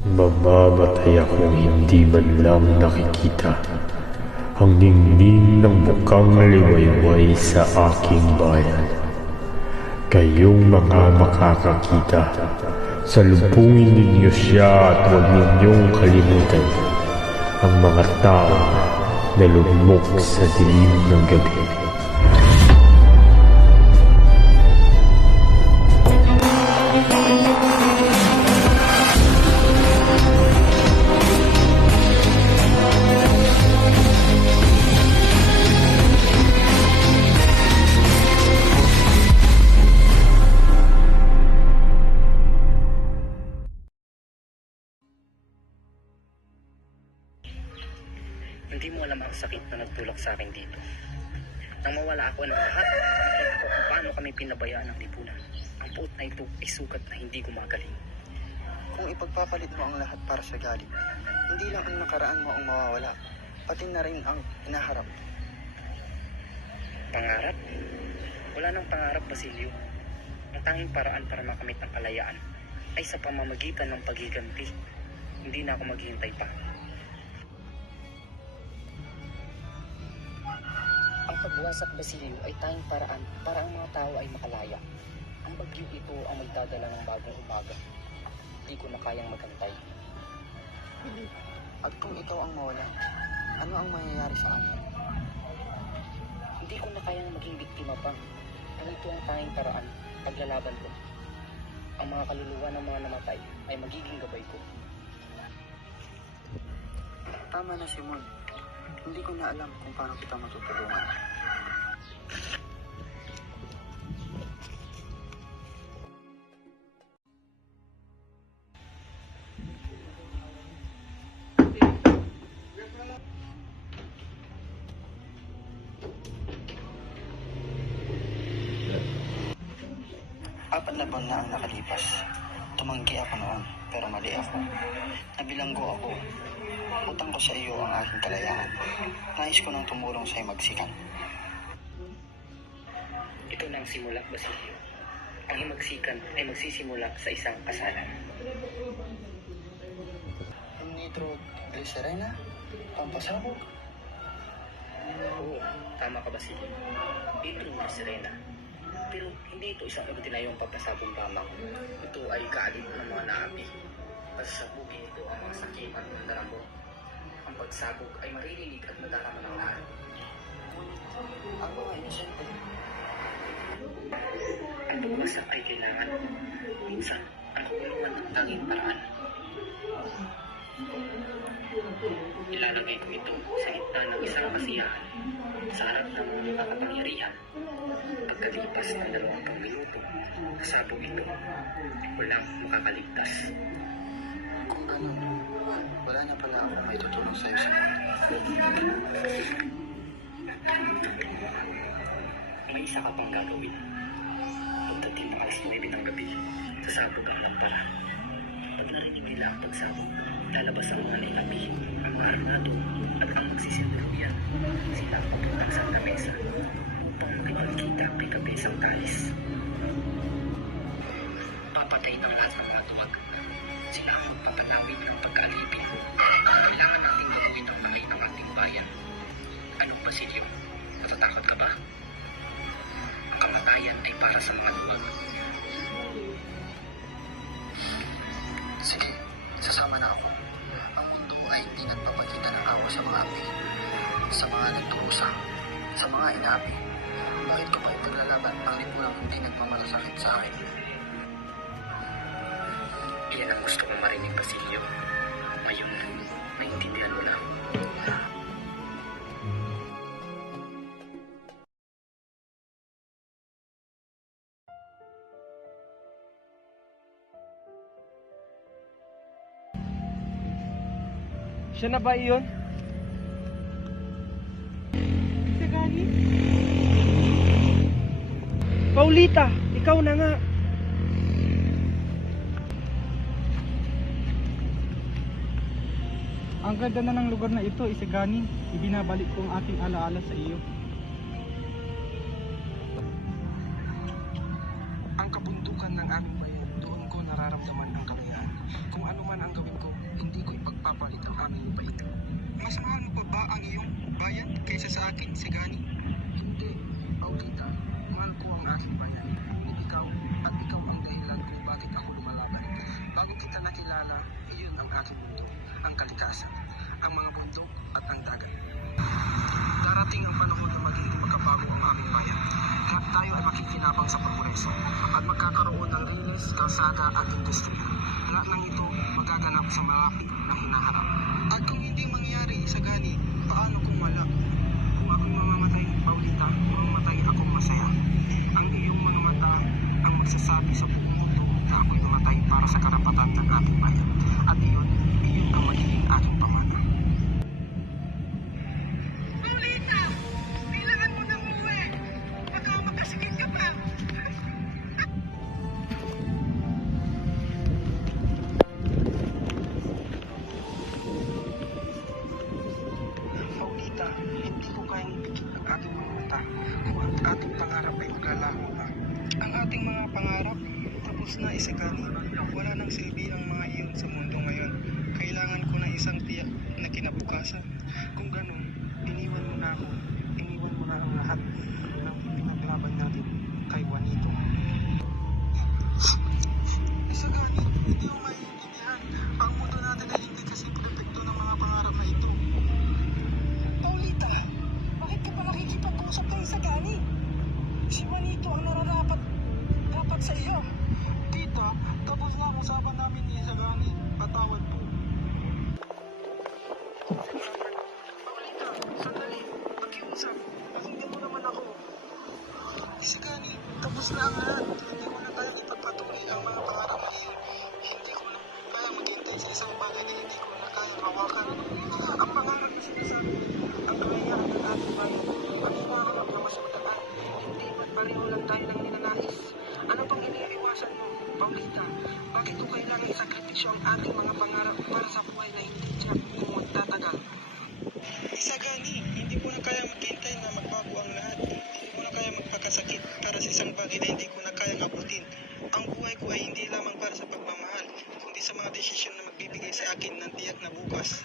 Mamamatay akong hindi man lang nakikita ang ningning ng bukang liwayway sa aking bayan. Kayong mga makakakita, salubungin ninyo siya at huwag ninyong kalimutan ang mga tao na lugmok sa dilim ng gabi. Hindi mo alam ang sakit na nagtulak sa akin dito. Nang mawala ako ng lahat, nakita ko kung paano kami pinabayaan ng lipunan. Ang puot na ito ay sukat na hindi gumagaling. Kung ipagpapalit mo ang lahat para sa galing, hindi lang ang nakaraan mo ang mawawala, pati na rin ang inaharap. Pangarap? Wala nang pangarap, Basilio. Ang tanging paraan para makamit ang kalayaan ay sa pamamagitan ng paghiganti. Hindi na ako maghihintay pa. Ang pagwasak, Basilio, ay tanging paraan para ang mga tao ay makalaya. Ang bagyo ito ang magdadala ng bagong umaga. Hindi ko na kayang magantay. At kung ikaw ang mawala, ano ang mangyayari sa akin? Hindi ko na kayang maging biktima pa. Ito ang tanging paraan, paglalaban ko. Ang mga kaluluwa ng mga namatay ay magiging gabay ko. Tama na, Simon. Hindi ko na alam kung paano kita matutulungan. Apat na buwan na ang nakalipas. Tumanggi ako noon, pero mali ako. Nabilanggo ako. Utang ko sa iyo ang aking kalayaan. Nais ko nang tumulong sa'yo magsikan. Ito na ang simula, Basilio. Ang himagsikan ay magsisimula sa isang kasalan. Nitroglycerina? Pampasabog? Oo, tama ka, Basilio. Ito ang sirena. Pero hindi ito isang ordinaryong papasabong lamang. Ito ay kaalib ng mga naapi. Pasasabugin ito ang mga sakit at mandaramo. Ang pagsabog ay maririnig at madarama ng lahat. Ako ay inosente. Ang pagwasak ay kailangan. Minsan, ang kabulungan ng tanging paraan. Ilalagay ko ito sa gitna ng isang kasiyahan sa harap ng mga kapangyarihan. Pagkalipas ng 20 minuto, kasabog ito. Walang makakaligtas. Kung ano, wala na pala ako may tutulong sa'yo sa mundo. May isa ka pang gagawin. Pagdating ng alas 9 ng gabi, sasabog ang lampara. Pag narinig nila ang pagsabog, lalabas ang mga nilabi, ang mga armado, at ang magsisiluyan. Sila ang papuntang sa lamesa upang makipagkita kay Kabesang Kalis. Papatay ng lahat ng mga tuwag. Sila ang magpapalapit ng pagkalipin. Kailangan natin gawin ang kamay ng ating bayan. Anong Basilio? Natatakot ka ba? Ang kamatayan ay para sa mga tuwag. Sige, sasama na ako. Ang mundo ay hindi nagpapakita ng awa sa mga api, sa mga nagturusa, sa mga inaapi. Bakit ko pa ipaglalaban ang lipunang hindi nagmamalasakit sa akin? Iyan ang gusto kong marinig, Basilio. Ngayon, maintindihan mo na. Siya na ba iyon? Paulita, ikaw na nga. Ang ganda na ng lugar na ito, Isagani. Ibinabalik ko ang aking alaala sa iyo. Ang kabundukan ng aming bayan, doon ko mararamdaman ang kalayaan. Kung ano man ang gawin ko, hindi ko ipagpapalit ang aming lupait. Mas mahal mo pa ba ang iyong bayan kaysa sa akin, Sigani? Hindi, Paulita. Mahal ko ang aking bayan. Ikaw, at ikaw ang dahilan kung bakit ako lumalaban. Bago kita nakilala, iyon ang aking mundo, ang kalikasan, ang mga bundok at ang dagat. Darating ang panahon na magiging magkabago ang aming bayan. Kaya tayo ay makikinabang sa progreso at magkakaroon ng riles, kalsada at industriya. Lahat ng ito magaganap sa malapit na hinaharap. At kung hindi mangyari, Sagani, paano kung wala? Kung ako'y mamamatay, Paulita, mamamatay akong masaya. Ang iyong mga mata ang magsasabi sa buong mundo na ako'y namatay para sa karapatan ng ating bayan. At iyon ang magiging aking pamana. Paulita! Kailangan mo nang umuwi! Baka magkasikit ka pa! Paulita, hindi ko kayang ipikit ang ating mga mata kung ang ating pangarap ay maglalaho na. Ang ating mga pangarap, tapos na, Isagani. Wala nang silbi ang mga iyon sa mundo ngayon. Kailangan ko ng isang tiyak na kinabukasan. Kung ganun, iniwan mo na ako. Iniwan mo na ang lahat ng pinaglaban natin kay Juanito. Isagani, hindi mo maiintindihan. Ang mundo natin ay hindi kasi perfecto ng mga pangarap na ito. Paulita, bakit ka pa nakikipag-usap kay Isagani? Si Juanito ang nararapat sa iyo. Tita, tapos na ang usapan namin ni Isagani. Patawad po. Paulita, sandali. Pakiusap. Pakinggan mo naman ako. Isagani, tapos na ang lahat. Hindi ko na kaya ipagpatuloy ang mga pangarap na iyon. Hindi ko na kaya maghintay sa isang bagay na hindi ko na kaya hawakan. Ang pangarap na sinasabi, ang kalayaan ng ating bayan, ang hinahanap na mas magaan. Hindi ba't pareho lang tayo ng ninanais? Ano pang iniiwasan mo, Paulita? Bakit ko kailangan isakripisyo ang ating mga pangarap para sa buhay na hindi tiyak kung magtatagal? Isagani, hindi mo na kaya maghintay na magbago ang lahat. Hindi mo na kaya magpakasakit para sa isang bagay na hindi ko na kayang abutin. Ang buhay ko ay hindi lamang para sa pagmamahal, kundi sa mga desisyon na magbibigay sa akin ng tiyak na bukas.